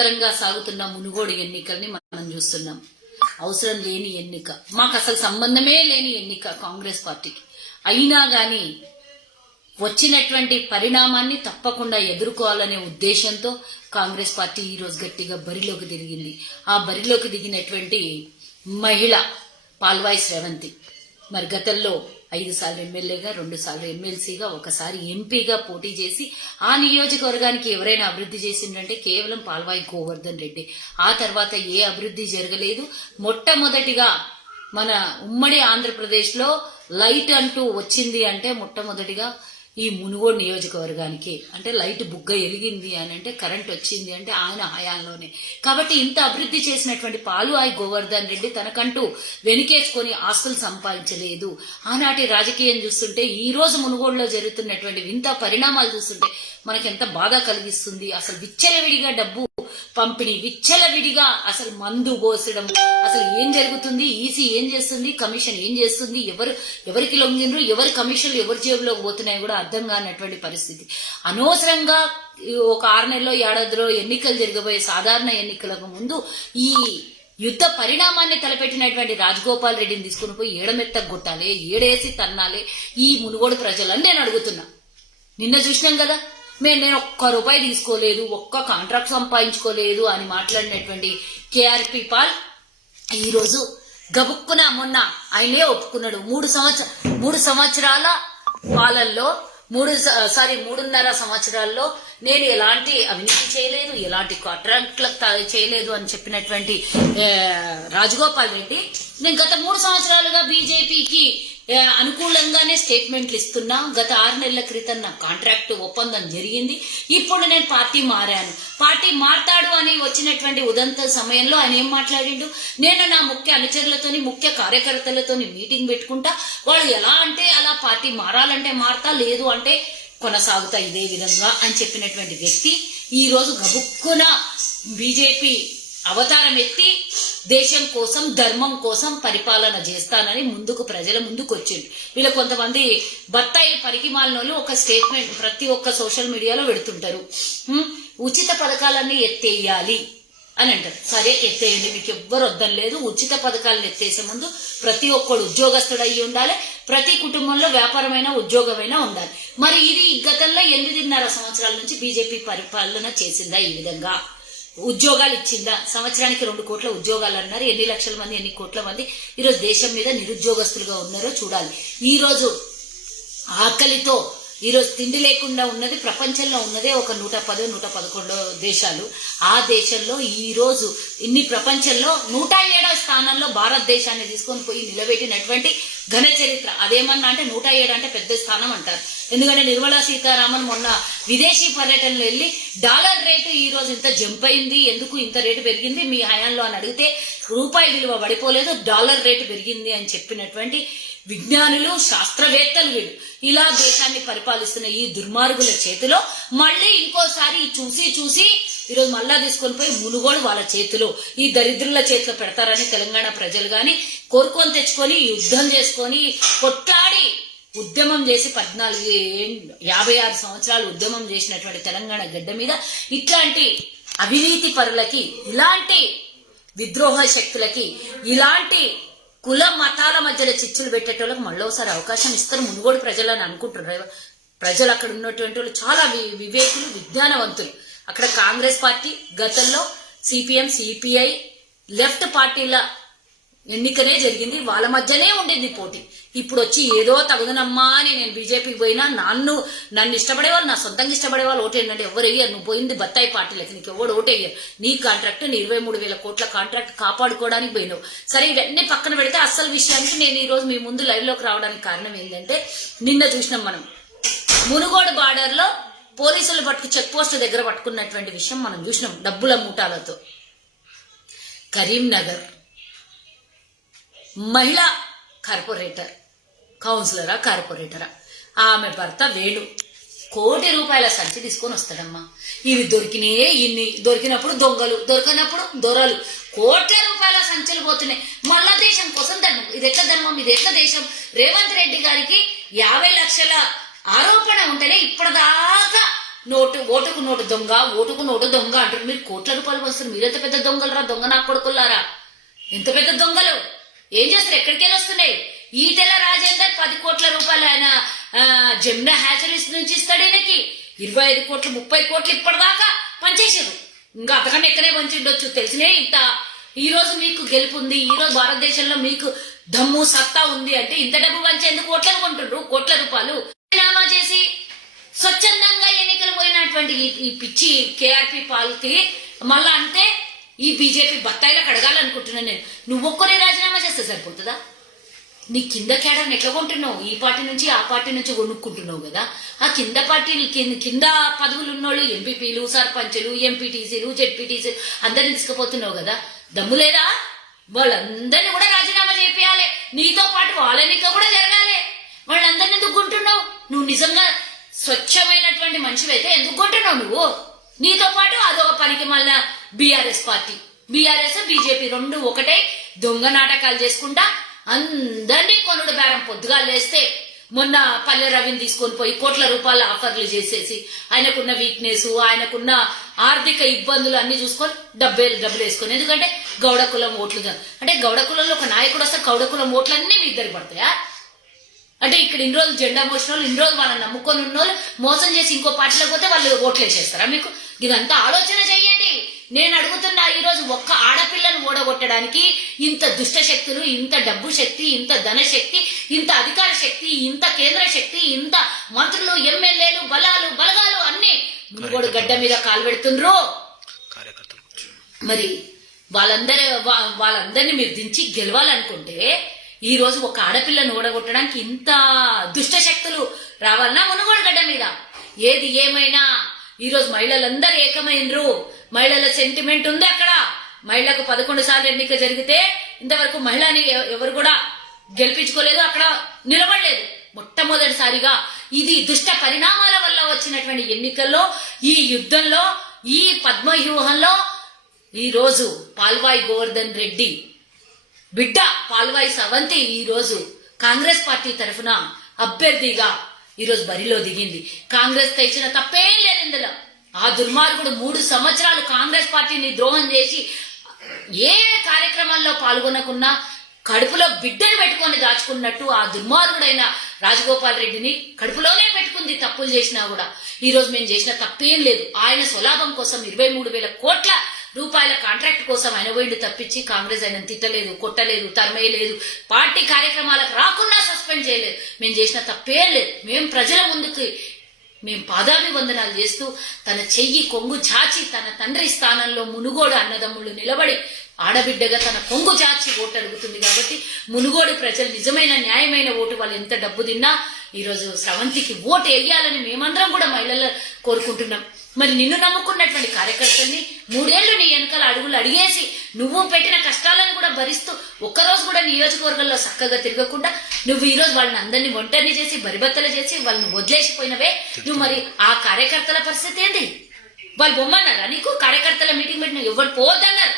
నిరంతరంగా సాగుతున్న మునుగోడు ఎన్నికల్ని మనం చూస్తున్నాం. అవసరం లేని ఎన్నిక. మాకు అసలు సంబంధమే లేని ఎన్నిక కాంగ్రెస్ పార్టీకి. అయినా గాని వచ్చినటువంటి పరిణామాన్ని తప్పకుండా ఎదుర్కోవాలనే ఉద్దేశంతో కాంగ్రెస్ పార్టీ ఈరోజు గట్టిగా బరిలోకి దిగింది. ఆ బరిలోకి దిగినటువంటి మహిళ పాల్వాయి శ్రవంతి. మరి గతంలో ఐదు సార్లు ఎమ్మెల్యేగా రెండు సార్లు ఎమ్మెల్సీగా ఒకసారి ఎంపీగా పోటీ చేసి ఆ నియోజకవర్గానికి ఎవరైనా అభివృద్ధి చేసిందంటే కేవలం పాల్వాయి గోవర్ధన్ రెడ్డి. ఆ తర్వాత ఏ అభివృద్ధి జరగలేదు. మొట్టమొదటిగా మన ఉమ్మడి ఆంధ్రప్రదేశ్లో లైట్ అంటూ వచ్చింది అంటే మొట్టమొదటిగా ఈ మునుగోడు నియోజకవర్గానికి అంటే లైట్ బుగ్గ ఎలిగింది అని అంటే కరెంట్ వచ్చింది అంటే ఆయన హయాంలోనే కాబట్టి ఇంత అభివృద్ధి చేసినటువంటి పాలు ఆయి గోవర్ధన్ రెడ్డి తనకంటూ వెనుకేసుకొని ఆస్తులు సంపాదించలేదు. ఆనాటి రాజకీయం చూస్తుంటే ఈ రోజు మునుగోడులో జరుగుతున్నటువంటి వింత పరిణామాలు చూస్తుంటే మనకెంత బాధ కలిగిస్తుంది. అసలు విచ్చలవిడిగా డబ్బు పంపిణీ విచ్చలవిడిగా అసలు మందు పోసడం అసలు ఏం జరుగుతుంది ఈసీ ఏం చేస్తుంది కమిషన్ ఏం చేస్తుంది ఎవరు ఎవరికి లొంగినరు ఎవరి కమిషన్లు ఎవరి జేబులోకి పోతున్నాయో కూడా అర్థం కానటువంటి పరిస్థితి. అనవసరంగా ఒక ఆరు నెలలో ఏడాదిలో ఎన్నికలు జరగబోయే సాధారణ ఎన్నికలకు ముందు ఈ యుద్ధ పరిణామాన్ని తలపెట్టినటువంటి రాజగోపాల్ రెడ్డిని తీసుకుని పోయి ఏడమెత్త గుట్టాలి ఏడేసి తన్నాలి ఈ మునుగోడు ప్రజలని నేను అడుగుతున్నా. నిన్న చూసినాం కదా మేము నేను ఒక్క రూపాయి తీసుకోలేదు ఒక్క కాంట్రాక్ట్ సంపాదించుకోలేదు అని మాట్లాడినటువంటి కేఆర్పి పాల్ ఈరోజు గబుక్కున మొన్న ఆయనే ఒప్పుకున్నాడు. మూడు సంవత్సర మూడు సంవత్సరాల పాలనలో మూడు స- సారీ మూడున్నర సంవత్సరాల్లో నేను ఎలాంటి అవినీతి చేయలేదు ఎలాంటి కాంట్రాక్ట్లకు చేయలేదు అని చెప్పినటువంటి రాజగోపాల్ రెడ్డి. నేను గత మూడు సంవత్సరాలుగా బీజేపీకి అనుకూలంగానే స్టేట్మెంట్లు ఇస్తున్నా. గత ఆరు నెలల క్రితం నా కాంట్రాక్ట్ ఒప్పందం జరిగింది. ఇప్పుడు నేను పార్టీ మారాను. పార్టీ మారతాడు అని వచ్చినటువంటి ఉదంత సమయంలో ఆయన ఏం మాట్లాడిండు? నేను నా ముఖ్య అనుచరులతోని ముఖ్య కార్యకర్తలతోని మీటింగ్ పెట్టుకుంటా. వాళ్ళు ఎలా అంటే అలా పార్టీ మారాలంటే మారతా లేదు అంటే కొనసాగుతా ఇదే విధంగా అని చెప్పినటువంటి వ్యక్తి. ఈ రోజు గబుక్కున బీజేపీ అవతారం ఎత్తి దేశం కోసం ధర్మం కోసం పరిపాలన చేస్తానని ముందుకు ప్రజల ముందుకు వచ్చిండు వీళ్ళ కొంతమంది బత్తాయి పరికిమాలనోళ్ళు ఒక స్టేట్మెంట్ ప్రతి ఒక్క సోషల్ మీడియాలో పెడుతుంటారు. ఉచిత పథకాలన్నీ ఎత్తేయాలి అని అంటారు. సరే ఎత్తేయండి మీకు ఎవ్వరు వద్దని లేదు. ఉచిత పథకాలను ఎత్తేసే ముందు ప్రతి ఒక్కడు ఉద్యోగస్తుడు అయ్యి ఉండాలి. ప్రతి కుటుంబంలో వ్యాపారమైన ఉద్యోగమైనా ఉండాలి. మరి ఇది గతంలో ఎనిమిదిన్నర సంవత్సరాల నుంచి బీజేపీ పరిపాలన చేసిందా ఈ విధంగా? ఉద్యోగాలు ఇచ్చిందా? సంవత్సరానికి రెండు కోట్ల ఉద్యోగాలు అన్నారు. ఎన్ని లక్షల మంది ఎన్ని కోట్ల మంది? ఈరోజు దేశం మీద నిరుద్యోగస్తులుగా ఉన్నారో చూడాలి. ఈరోజు ఆకలితో ఈరోజు తిండి లేకుండా ఉన్నది ప్రపంచంలో ఉన్నదే ఒక నూట పదో నూట పదకొండో దేశాలు. ఆ దేశంలో ఈరోజు ఇన్ని ప్రపంచంలో నూట ఏడో స్థానంలో భారతదేశాన్ని తీసుకొని పోయి నిలబెట్టినటువంటి ఘన చరిత్ర. అదేమన్నా అంటే నూట ఏడు అంటే పెద్ద స్థానం అంటారు. ఎందుకంటే నిర్మలా సీతారామన్ మొన్న విదేశీ పర్యటనలో వెళ్ళి డాలర్ రేటు ఈ రోజు ఇంత జంప్ అయింది ఎందుకు ఇంత రేటు పెరిగింది? మీ హయాంలో అని అడిగితే రూపాయి విలువ పడిపోలేదు డాలర్ రేటు పెరిగింది అని చెప్పినటువంటి విజ్ఞానులు శాస్త్రవేత్తలు వీళ్ళు. ఇలా దేశాన్ని పరిపాలిస్తున్న ఈ దుర్మార్గుల చేతిలో మళ్ళీ ఇంకోసారి చూసి చూసి ఈరోజు మళ్ళా తీసుకొని పోయి మునుగోడు వాళ్ళ చేతిలో ఈ దరిద్రుల చేతిలో పెడతారని తెలంగాణ ప్రజలు గాని కోరుకొని తెచ్చుకొని యుద్ధం చేసుకొని కొట్లాడి ఉద్యమం చేసి పద్నాలుగు యాభై ఆరు సంవత్సరాలు ఉద్యమం చేసినటువంటి తెలంగాణ గడ్డ మీద ఇట్లాంటి అవినీతి పరులకి ఇలాంటి విద్రోహ శక్తులకి ఇలాంటి కుల మతాల మధ్యలో చిచ్చులు పెట్టేటోళ్ళకి మళ్ళోసారి అవకాశం ఇస్తారు మునుగోడు ప్రజలని అనుకుంటున్నారు ప్రజలు అక్కడ ఉన్నటువంటి వాళ్ళు చాలా వి- వివేకులు విజ్ఞానవంతులు. అక్కడ కాంగ్రెస్ పార్టీ గతంలో సిపిఎం సిపిఐ లెఫ్ట్ పార్టీల ఎన్నికనే జరిగింది. వాళ్ళ మధ్యనే ఉండేది పోటీ. ఇప్పుడు వచ్చి ఏదో తగుదనమ్మా అని నేను బీజేపీకి పోయినా నన్ను నన్ను ఇష్టపడే వాళ్ళు నా సొంతంగా ఇష్టపడే వాళ్ళు ఓటేయండి. ఎవరు వేయరు నువ్వు పోయింది బత్తాయి పార్టీలకి నీకు ఎవడు ఓటేయ్యరు నీ కాంట్రాక్ట్ నీ ఇరవై మూడు వేల కోట్ల కాంట్రాక్ట్ కాపాడుకోవడానికి పోయినావు. సరే ఇవన్నీ పక్కన పెడితే అసలు విషయానికి నేను ఈరోజు మీ ముందు లైవ్లోకి రావడానికి కారణం ఏంటంటే నిన్న చూసినాం మనం. మునుగోడు బార్డర్లో పోలీసులు పట్టుకు చెక్ పోస్ట్ దగ్గర పట్టుకున్నటువంటి విషయం మనం చూసినాం. డబ్బుల మూటాలతో. కరీంనగర్. మహిళా కార్పొరేటర్ కౌన్సిలరా కార్పొరేటరా. ఆమె భర్త వేణు. కోటి రూపాయల సంచి తీసుకొని వస్తాడమ్మా. ఇవి దొరికినాయే ఇన్ని. దొరికినప్పుడు దొంగలు దొరికినప్పుడు దొరలు. కోట్ల రూపాయల సంచులు పోతున్నాయి. మళ్ళా దేశం కోసం ధర్మం. ఇది ఎట్లా ధర్మం? ఇది ఎట్లా దేశం? రేవంత్ రెడ్డి గారికి యాభై లక్షల ఆరోపణ ఉంటేనే ఇప్పటిదాకా నోటు ఓటుకు నోటు దొంగ ఓటుకు నోటు దొంగ అంటారు. మీరు కోట్ల రూపాయలు వస్తారు మీరు ఎంత పెద్ద దొంగలరా? దొంగ నా కొడుకులారా ఎంత పెద్ద దొంగలు? ఏం చేస్తారు ఎక్కడికి వెళ్ళి వస్తున్నాయి? ఈటెల రాజేందర్ పది కోట్ల రూపాయలు ఆయన ఆ, జమునా హ్యాచరీస్ నుంచి ఇస్తాడు ఈయనకి. ఇరవై ఐదు కోట్లు ముప్పై కోట్లు ఇప్పటిదాకా పనిచేసారు ఇంకా అంతకన్నా ఎక్కడే పంచిండొచ్చు తెలిసినే ఇంత. ఈ రోజు మీకు గెలుపు ఉంది. ఈ రోజు భారతదేశంలో మీకు దమ్ము సత్తా ఉంది అంటే ఇంత డబ్బు పంచేందుకు కోట్లను కొంటుండ్రు. కోట్ల రూపాయలు. నామా చేసి స్వచ్ఛందంగా ఎన్నికలు పోయినటువంటి ఈ- పిచ్చి కేఆర్పి పాల్కి మళ్ళా అంటే ఈ బీజేపీ బత్తాయిలకు అడగాలనుకుంటున్నాను నేను. నువ్వు ఒక్కరే రాజీనామా చేస్తే సరిపోతుందా? నీ కింద కేడర్ని ఎట్లా కొంటున్నావు? ఈ పార్టీ నుంచి ఆ పార్టీ నుంచి కొనుక్కుంటున్నావు కదా. ఆ కింద పార్టీ కింద కింద పదవులు ఉన్నోళ్ళు ఎంపీపీలు సర్పంచులు ఎంపీటీసీలు జెడ్పీటీసీలు అందరిని తీసుకుపోతున్నావు కదా. దమ్ము లేదా? వాళ్ళందరినీ కూడా రాజీనామా చేయాలి నీతో పాటు వాళ్ళ కూడా జరగాలి. వాళ్ళందరిని ఎందుకు కొంటున్నావు? నువ్వు నిజంగా స్వచ్ఛమైనటువంటి మనిషివైతే ఎందుకు కొంటున్నావు నువ్వు? నీతో పాటు అదొక పనికి మళ్ళా బీఆర్ఎస్ పార్టీ. బీఆర్ఎస్ బీజేపీ రెండు ఒకటే దొంగ నాటకాలు చేసుకుంటా అందరినీ కొనుడు బేరం పొద్దుగా లేస్తే మొన్న పల్లె రవిని తీసుకొని పోయి కోట్ల రూపాయల ఆఫర్లు చేసేసి ఆయనకున్న వీక్నెస్ ఆయనకున్న ఆర్థిక ఇబ్బందులు అన్ని చూసుకొని డబ్బేలు డబ్బులు వేసుకొని. ఎందుకంటే గౌడ కులం ఓట్లు అంటే గౌడ కులంలో ఒక నాయకుడు వస్తే గౌడ కులం ఓట్లన్నీ మీ ఇద్దరు పడతాయా? అంటే ఇక్కడ ఇన్ని రోజులు జెండా మోసిన వాళ్ళు ఇన్ని రోజులు వాళ్ళని నమ్ముకొని ఉన్న వాళ్ళు మోసం చేసి ఇంకో పార్టీలోకి పోతే వాళ్ళు ఓట్లు వేసేస్తారా మీకు? ఇదంతా ఆలోచన చెయ్యండి నేను అడుగుతున్నా ఈ రోజు ఒక్క ఆడపిల్లను ఓడగొట్టడానికి ఇంత దుష్ట శక్తులు ఇంత డబ్బు శక్తి ఇంత ధన శక్తి ఇంత అధికార శక్తి ఇంత కేంద్ర శక్తి ఇంత మంత్రులు ఎమ్మెల్యేలు బలాలు బలగాలు అన్ని మునుగోడు గడ్డ మీద కాలు పెడుతుండ్రు. మరి వాళ్ళందరి వా- వాళ్ళందరినీ మీరు దించి గెలవాలనుకుంటే ఈ రోజు ఒక ఆడపిల్లను ఓడగొట్టడానికి ఇంత దుష్ట శక్తులు రావాలన్నా మునుగోడు గడ్డ మీద. ఏది ఏమైనా ఈ రోజు మహిళలందరూ ఏకమైనరు మహిళల సెంటిమెంట్ ఉంది అక్కడ. మహిళకు పదకొండు సార్లు ఎన్నిక జరిగితే ఇంతవరకు మహిళని ఎవరు కూడా గెలిపించుకోలేదు అక్కడ నిలబడలేదు. మొట్టమొదటిసారిగా ఇది దుష్ట పరిణామాల వల్ల వచ్చినటువంటి ఎన్నికల్లో ఈ యుద్ధంలో ఈ పద్మవ్యూహంలో ఈ రోజు పాల్వాయి గోవర్ధన్ రెడ్డి బిడ్డ పాల్వాయి సవంతి ఈ రోజు కాంగ్రెస్ పార్టీ తరఫున అభ్యర్థిగా ఈరోజు బరిలో దిగింది. కాంగ్రెస్ తెచ్చిన తప్పేం లేదు ఇందులో. ఆ దుర్మార్గుడు మూడు సంవత్సరాలు కాంగ్రెస్ పార్టీని ద్రోహం చేసి ఏ కార్యక్రమాల్లో పాల్గొనకున్నా కడుపులో బిడ్డను పెట్టుకొని దాచుకున్నట్టు ఆ దుర్మార్గుడైన రాజగోపాల్ రెడ్డిని కడుపులోనే పెట్టుకుంది తప్పులు చేసినా కూడా. ఈ రోజు మేము చేసిన తప్పేం లేదు. ఆయన స్వలాభం కోసం ఇరవై మూడు వేల కోట్ల రూపాయల కాంట్రాక్ట్ కోసం ఆయన పోయిండు తప్పించి కాంగ్రెస్ ఆయన తిట్టలేదు కొట్టలేదు తరమేయలేదు పార్టీ కార్యక్రమాలకు రాకుండా సస్పెండ్ చేయలేదు. మేము చేసిన తప్పేం లేదు. మేము ప్రజల ముందుకు మేము పాదాభివందనాలు చేస్తూ తన చెయ్యి కొంగు చాచి తన తండ్రి స్థానంలో మునుగోడు అన్నదమ్ముళ్ళు నిలబడి ఆడబిడ్డగా తన కొంగు చాచి ఓటు అడుగుతుంది కాబట్టి మునుగోడు ప్రజలు నిజమైన న్యాయమైన ఓటు వాళ్ళు ఎంత డబ్బు తిన్నా ఈరోజు స్రవంతికి ఓటు వేయాలని మేమందరం కూడా మహిళలు కోరుకుంటున్నాం. మరి నిన్ను నమ్ముకున్నటువంటి కార్యకర్తల్ని మూడేళ్ళు నీ వెనకాల అడుగులు అడిగేసి నువ్వు పెట్టిన కష్టాలను కూడా భరిస్తూ ఒక్కరోజు కూడా నియోజకవర్గంలో చక్కగా తిరగకుండా నువ్వు ఈరోజు వాళ్ళని అందరినీ ఒంటరిని చేసి బరిబత్తలు చేసి వాళ్ళని వదిలేసిపోయినవే. నువ్వు మరి ఆ కార్యకర్తల పరిస్థితి ఏంటి వాళ్ళు బొమ్మన్నారా నీకు? కార్యకర్తల మీటింగ్ పెట్టిన ఎవరు పోవద్దన్నారు?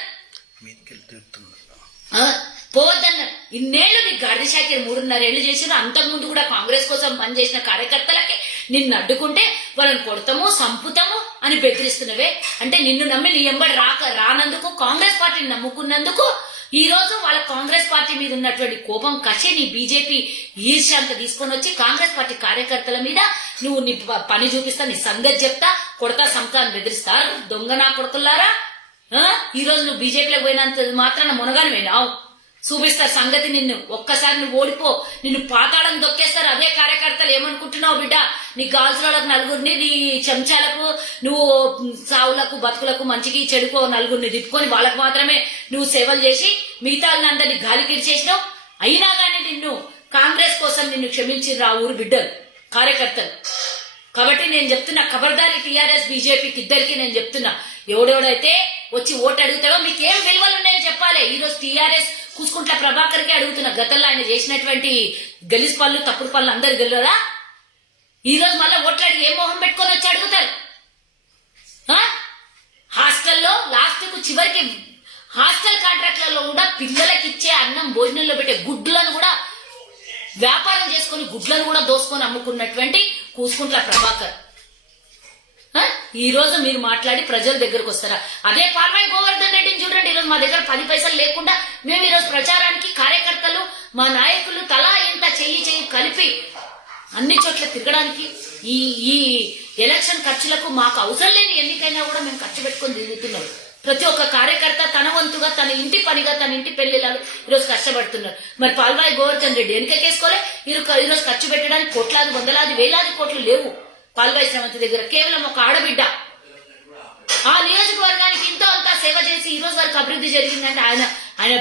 పోవద్దన్నారు. ఇన్నేళ్ళు నీకు గాడిద శాఖ మూడున్నర ఏళ్ళు చేసిన అంతకుముందు కూడా కాంగ్రెస్ కోసం పనిచేసిన కార్యకర్తలకి నిన్ను అడ్డుకుంటే వాళ్ళని కొడతాము సంపుతాము? అని బెదిరిస్తున్నవే. అంటే నిన్ను నమ్మి నీ ఎంబడి రాక రానందుకు కాంగ్రెస్ పార్టీని నమ్ముకున్నందుకు ఈ రోజు వాళ్ళ కాంగ్రెస్ పార్టీ మీద ఉన్నటువంటి కోపం కసి నీ బీజేపీ ఈర్ష్యాంత తీసుకొని వచ్చి కాంగ్రెస్ పార్టీ కార్యకర్తల మీద నువ్వు నీ ప- పని చూపిస్తా నీ సంగతి చెప్తా కొడతా సంతా బెదిరిస్తారు దొంగ నా కొడుకులారా ఈ రోజు నువ్వు బీజేపీలో పోయినంత మాత్రాన మునగాని పోయినావు చూపిస్తారు సంగతి నిన్ను. ఒక్కసారి నువ్వు ఓడిపో. నిన్ను పాతాళం దొక్కేస్తారు. అదే కార్యకర్తలు ఏమనుకుంటున్నావు బిడ్డ? నీ గాజులకు నలుగురిని నీ చెంచాలకు నువ్వు సావులకు బతుకులకు మంచికి చెడుకో నలుగురిని తిప్పుకొని వాళ్ళకు మాత్రమే నువ్వు సేవలు చేసి మిగతా అందరినీ గాలి కిడిచేసినావు అయినా కానీ నిన్ను కాంగ్రెస్ కోసం నిన్ను క్షమించి ఆ ఊరు బిడ్డలు కార్యకర్తలు. కాబట్టి నేను చెప్తున్నా ఖబర్దారి టీఆర్ఎస్ బీజేపీకి ఇద్దరికి నేను చెప్తున్నా. ఎవడెవడైతే వచ్చి ఓటు అడుగుతాడో మీకు ఏం విలువలు ఉన్నాయో చెప్పాలి. ఈరోజు టీఆర్ఎస్ కూసుకుంట్ల ప్రభాకర్కే అడుగుతున్న గతంలో ఆయన చేసినటువంటి గలీజ్ పనులు తప్పుడు పనులు అందరు గెలరా ఈ రోజు మళ్ళీ ఓట్లాడి ఏ మొహం పెట్టుకొని వచ్చి అడుగుతారు? హాస్టల్లో లాస్ట్కు చివరికి హాస్టల్ కాంట్రాక్ట్లలో కూడా పిల్లలకి ఇచ్చే అన్నం భోజనంలో పెట్టే గుడ్లను కూడా వ్యాపారం చేసుకొని గుడ్లను కూడా దోసుకొని అమ్ముకున్నటువంటి కూసుకుంట్ల ప్రభాకర్. ఈ రోజు మీరు మాట్లాడి ప్రజల దగ్గరకు వస్తారా? అదే పాల్వాయి గోవర్ధన్ ఎందుకంటే ఈరోజు మా దగ్గర పది పైసలు లేకుండా మేము ఈరోజు ప్రచారానికి కార్యకర్తలు మా నాయకులు తలా ఇంత చెయ్యి చెయ్యి కలిపి అన్ని చోట్ల తిరగడానికి ఈ ఈ ఎలక్షన్ ఖర్చులకు మాకు అవసరం లేని ఎన్నికైనా కూడా మేము ఖర్చు పెట్టుకొని తిరుగుతున్నాం ప్రతి ఒక్క కార్యకర్త తన వంతుగా తన ఇంటి పనిగా తన ఇంటి పెళ్ళిలాగా ఈరోజు కష్టపడుతున్నారు. మరి పాల్వాయి గోవర్ధన్ రెడ్డి వెనుకకేసుకోలే ఈరోజు ఈరోజు ఖర్చు పెట్టడానికి కోట్లాది వందలాది వేలాది కోట్లు లేవు. పాల్వాయి శ్రవంతి దగ్గర కేవలం ఒక ఆడబిడ్డ. ఆ నియోజకవర్గానికి ఇంత అంతా సేవ చేసి ఈ రోజు వరకు అభివృద్ధి జరిగిందంటే ఆయన ఆయన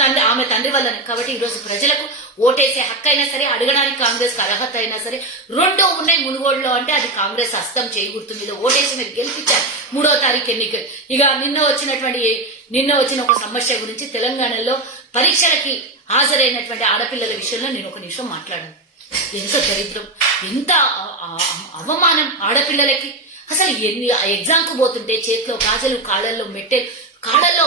తండ్రి ఆమె తండ్రి వల్లనే. కాబట్టి ఈ రోజు ప్రజలకు ఓటేసే హక్కు అయినా సరే అడగడానికి కాంగ్రెస్ అర్హత అయినా సరే రెండో ఉన్నాయి మునుగోడులో అంటే అది కాంగ్రెస్ హస్తం చేయగుర్తు మీద ఓటేసి మీరు గెలిపించారు మూడో తారీఖు ఎన్నిక ఇక నిన్న వచ్చినటువంటి నిన్న వచ్చిన ఒక సమస్య గురించి తెలంగాణలో పరీక్షలకి హాజరైనటువంటి ఆడపిల్లల విషయంలో నేను ఒక నిమిషం మాట్లాడాను. ఎంత దరిద్రం ఎంత అవమానం ఆడపిల్లలకి. అసలు ఎన్ని ఎగ్జామ్కు పోతుంటే చేతిలో గాజులు కాళ్ళల్లో మెట్టెలు కాళ్ళల్లో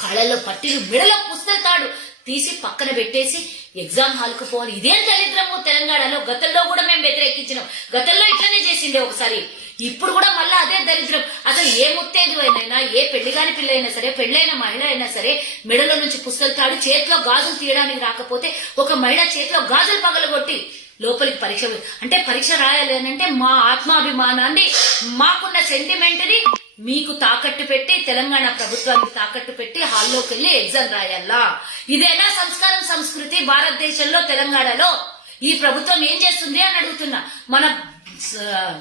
కాళ్ళల్లో పట్టీలు మెడలో పుస్తకాడు తీసి పక్కన పెట్టేసి ఎగ్జామ్ హాల్కు పోవాలి. ఇదేం దరిద్రము? తెలంగాణలో గతంలో కూడా మేము వ్యతిరేకించినాం. గతంలో ఇట్లనే చేసిండే ఒకసారి. ఇప్పుడు కూడా మళ్ళీ అదే దరిద్రం. అసలు ఏ ముత్తేదు అయినా ఏ పెళ్ళి కాని పిల్ల అయినా సరే పెళ్ళైన మహిళ అయినా సరే మెడలో నుంచి పుస్తకాడు చేతిలో గాజులు తీయడానికి రాకపోతే ఒక మహిళ చేతిలో గాజులు పగలగొట్టి లోపలికి పరీక్ష అంటే పరీక్ష రాయాలి అని అంటే మా ఆత్మాభిమానాన్ని మాకున్న సెంటిమెంట్ని మీకు తాకట్టు పెట్టి తెలంగాణ ప్రభుత్వానికి తాకట్టు పెట్టి హాల్లోకి వెళ్ళి ఎగ్జామ్ రాయాలా? ఇదేనా సంస్కారం సంస్కృతి? భారతదేశంలో తెలంగాణలో ఈ ప్రభుత్వం ఏం చేస్తుంది అని అడుగుతున్నా. మన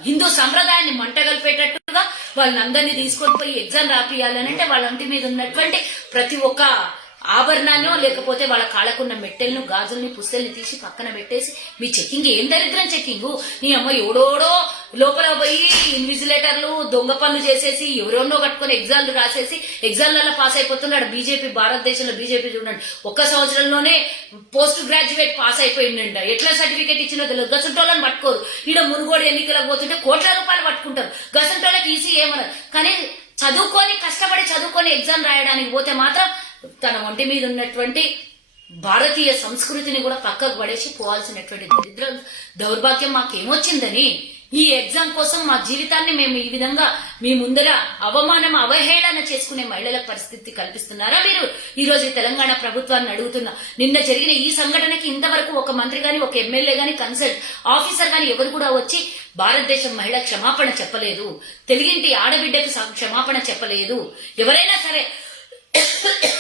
హిందూ సంప్రదాయాన్ని మంటగలిపేటట్టుగా వాళ్ళందరినీ తీసుకొని పోయి ఎగ్జామ్ రాపియాలని అంటే వాళ్ళ మీద ఉన్నటువంటి ప్రతి ఒక్క ఆభరణాన్ని లేకపోతే వాళ్ళ కాళ్ళకున్న మెట్టెలను గాజుల్ని పుస్తల్ని తీసి పక్కన పెట్టేసి మీ చెక్కింగ్ ఏం దరిద్రం చెక్కింగ్? నీ అమ్మ ఎవడోడో లోపల పోయి ఇన్విజిలేటర్లు దొంగ పనులు చేసేసి ఎవరెన్నో కట్టుకొని ఎగ్జామ్లు రాసేసి ఎగ్జామ్లలో పాస్ అయిపోతున్నాడు బీజేపీ భారతదేశంలో బీజేపీ చూడండి. ఒక్క సంవత్సరంలోనే పోస్ట్ గ్రాడ్యుయేట్ పాస్ అయిపోయిందంట. ఎట్లా సర్టిఫికేట్ ఇచ్చినో తెలియదు. గసంటోళ్ళని పట్టుకోరు. ఈడ మునుగోడు ఎన్నికలకు పోతుంటే కోట్ల రూపాయలు పట్టుకుంటారు. గసంటోళ్ళకి ఈసీ ఏమన్నారు కానీ చదువుకొని కష్టపడి చదువుకొని ఎగ్జామ్ రాయడానికి పోతే మాత్రం తన ఒంటి మీద ఉన్నటువంటి భారతీయ సంస్కృతిని కూడా పక్కకు పడేసి పోవాల్సినటువంటి దరిద్ర దౌర్భాగ్యం మాకేమొచ్చిందని ఈ ఎగ్జామ్ కోసం మా జీవితాన్ని మేము ఈ విధంగా మీ ముందర అవమానం అవహేళన చేసుకునే మహిళల పరిస్థితి కల్పిస్తున్నారా మీరు? ఈ రోజు తెలంగాణ ప్రభుత్వాన్ని అడుగుతున్నా నిన్న జరిగిన ఈ సంఘటనకి ఇంతవరకు ఒక మంత్రి గాని ఒక ఎమ్మెల్యే గాని కన్సల్ట్ ఆఫీసర్ గాని ఎవరు కూడా వచ్చి భారతదేశం మహిళ క్షమాపణ చెప్పలేదు. తెలుగింటి ఆడబిడ్డకు క్షమాపణ చెప్పలేదు. ఎవరైనా సరే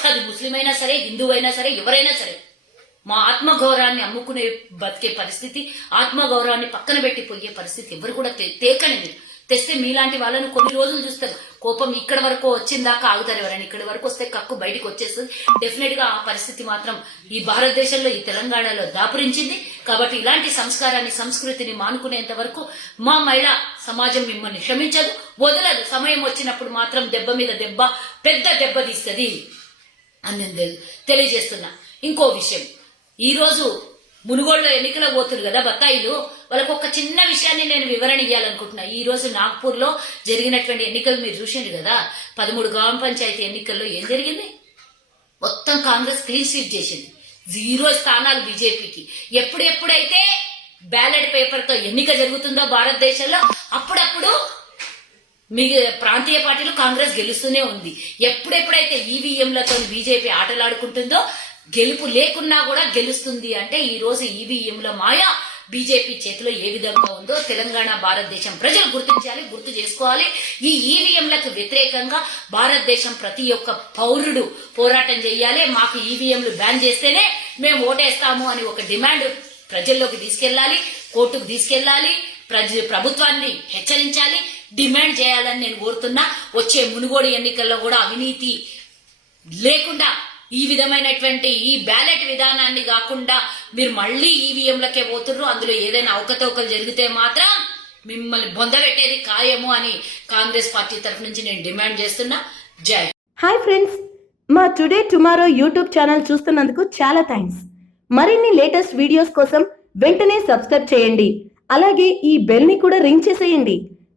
అది ముస్లిం అయినా సరే హిందూ అయినా సరే ఎవరైనా సరే మా ఆత్మగౌరవాన్ని అమ్ముకునే బతికే పరిస్థితి ఆత్మగౌరవాన్ని పక్కన పెట్టి పోయే పరిస్థితి ఎవరు కూడా తే- తేకండి మీరు తెస్తే మీలాంటి వాళ్ళను కొన్ని రోజులు చూస్తారు. కోపం ఇక్కడ వరకు వచ్చిందాకా ఆగుతారు ఎవరైనా. ఇక్కడి వరకు వస్తే కక్కు బయటికి వచ్చేస్తుంది. డెఫినెట్గా ఆ పరిస్థితి మాత్రం ఈ భారతదేశంలో ఈ తెలంగాణలో దాపురించింది. కాబట్టి ఇలాంటి సంస్కారాన్ని సంస్కృతిని మానుకునేంత వరకు మా మహిళా సమాజం మిమ్మల్ని క్షమించదు. వదలదు సమయం వచ్చినప్పుడు మాత్రం దెబ్బ మీద దెబ్బ పెద్ద దెబ్బ తీస్తుంది అని నేను తెలియజేస్తున్నా. ఇంకో విషయం. ఈరోజు రోజు మునుగోడులో ఎన్నికల పోతున్నారు కదా బత్తాయిలు. వాళ్ళకు ఒక చిన్న విషయాన్ని నేను వివరణ ఇవ్వాలనుకుంటున్నా ఈ రోజు నాగ్పూర్లో జరిగినటువంటి ఎన్నికలు మీరు చూసిండు కదా. పదమూడు గ్రామ పంచాయతీ ఎన్నికల్లో ఏం జరిగింది? మొత్తం కాంగ్రెస్ క్లీన్ స్వీప్ చేసింది. జీరో స్థానాలు బీజేపీకి. ఎప్పుడెప్పుడైతే బ్యాలెట్ పేపర్తో ఎన్నిక జరుగుతుందో భారతదేశంలో అప్పుడప్పుడు మీ ప్రాంతీయ పార్టీలు కాంగ్రెస్ గెలుస్తూనే ఉంది. ఎప్పుడెప్పుడైతే ఈవీఎంలతో బీజేపీ ఆటలాడుకుంటుందో గెలుపు లేకున్నా కూడా గెలుస్తుంది అంటే ఈ రోజు ఈవీఎంల మాయ బీజేపీ చేతిలో ఏ విధంగా ఉందో తెలంగాణ భారతదేశం ప్రజలు గుర్తించాలి గుర్తు చేసుకోవాలి. ఈ ఈవీఎంలకు వ్యతిరేకంగా భారతదేశం ప్రతి ఒక్క పౌరుడు పోరాటం చేయాలి. మాకు ఈవీఎంలు బ్యాన్ చేస్తేనే మేము ఓటేస్తాము అని ఒక డిమాండ్ ప్రజల్లోకి తీసుకెళ్ళాలి కోర్టుకు తీసుకెళ్ళాలి ప్రజ ప్రభుత్వాన్ని హెచ్చరించాలి. డిమాండ్ చేయాలని నేను కోరుతున్నా. వచ్చే మునుగోడు ఎన్నికల్లో కూడా అవినీతి లేకుండా ఈ విధమైనటువంటి ఈ బ్యాలెట్ విధానాన్ని కాకుండా మీరు మళ్ళీ ఈవీఎంలకే పోతుర్రు. అందులో ఏదైనా అవకతవకలు జరిగితే మాత్రం మిమ్మల్ని బొందబెట్టేది ఖాయము అని కాంగ్రెస్ పార్టీ తరఫు నుంచి నేను డిమాండ్ చేస్తున్నా. జై హాయ్ ఫ్రెండ్స్ మా టుడే టుమారో యూట్యూబ్ ఛానల్ చూస్తున్నందుకు చాలా థ్యాంక్స్. మరిన్ని లేటెస్ట్ వీడియోస్ కోసం వెంటనే సబ్స్క్రైబ్ చేయండి. అలాగే ఈ బెల్ని కూడా రింగ్ చేసేయండి.